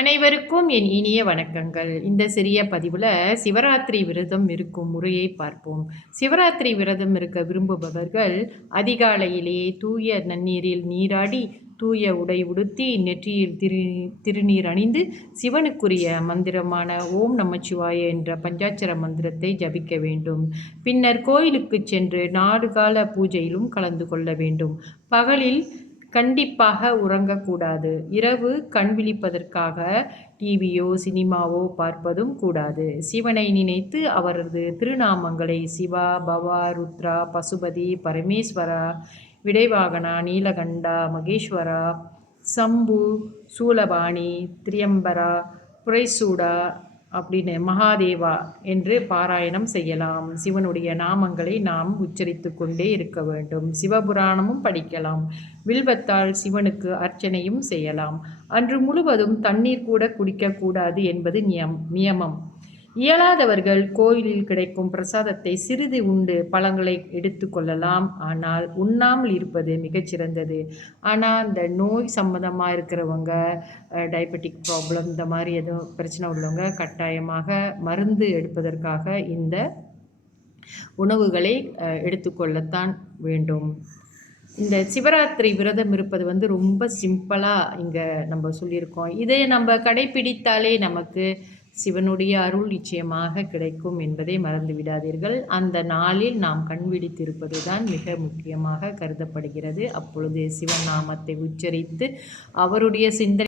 அனைவருக்கும் என் இனிய வணக்கங்கள். இந்த சிறிய பதிவில் சிவராத்திரி விரதம் இருக்கும் முறையை பார்ப்போம். சிவராத்திரி விரதம் இருக்க விரும்புபவர்கள் அதிகாலையிலேயே தூய நன்னீரில் நீராடி, தூய உடை உடுத்தி, நெற்றியில் திருநீர் அணிந்து, சிவனுக்குரிய மந்திரமான ஓம் நமச்சிவாய என்ற பஞ்சாட்சர மந்திரத்தை ஜபிக்க வேண்டும். பின்னர் கோயிலுக்கு சென்று 4 கால பூஜையிலும் கலந்து கொள்ள வேண்டும். பகலில் கண்டிப்பாக உறங்கக்கூடாது. இரவு கண் விழிப்பதற்காக டிவியோ சினிமாவோ பார்ப்பதும் கூடாது. சிவனை நினைத்து அவரது திருநாமங்களை சிவா, பவா, ருத்ரா, பசுபதி, பரமேஸ்வரா, விடைவாகனா, நீலகண்டா, மகேஸ்வரா, சம்பு, சூலபாணி, திரியம்பரா, புரைசூடா அப்படின்னு மகாதேவா என்று பாராயணம் செய்யலாம். சிவனுடைய நாமங்களை நாம் உச்சரித்து கொண்டே இருக்க வேண்டும். சிவபுராணமும் படிக்கலாம். வில்வத்தால் சிவனுக்கு அர்ச்சனையும் செய்யலாம். அன்று முழுவதும் தண்ணீர் கூட குடிக்கக்கூடாது என்பது நியமம். இயலாதவர்கள் கோயிலில் கிடைக்கும் பிரசாதத்தை சிறிது உண்டு பழங்களை எடுத்து கொள்ளலாம். ஆனால் உண்ணாமல் இருப்பது மிகச்சிறந்தது. ஆனால் இந்த நோய் சம்மந்தமாக இருக்கிறவங்க, டயபெட்டிக் ப்ராப்ளம், இந்த மாதிரி எதுவும் பிரச்சனை உள்ளவங்க கட்டாயமாக மருந்து எடுப்பதற்காக இந்த உணவுகளை எடுத்துக்கொள்ளத்தான் வேண்டும். இந்த சிவராத்திரி விரதம் இருப்பது ரொம்ப சிம்பிளாக இங்கே நம்ம சொல்லியிருக்கோம். இதை நம்ம கடைப்பிடித்தாலே நமக்கு சிவனுடைய அருள் நிச்சயமாக கிடைக்கும் என்பதை மறந்து விடாதீர்கள். அந்த நாளில் நாம் கண் விழித்திருப்பது தான் மிக முக்கியமாக கருதப்படுகிறது. அப்பொழுது சிவநாமத்தை உச்சரித்து அவருடைய சிந்தனை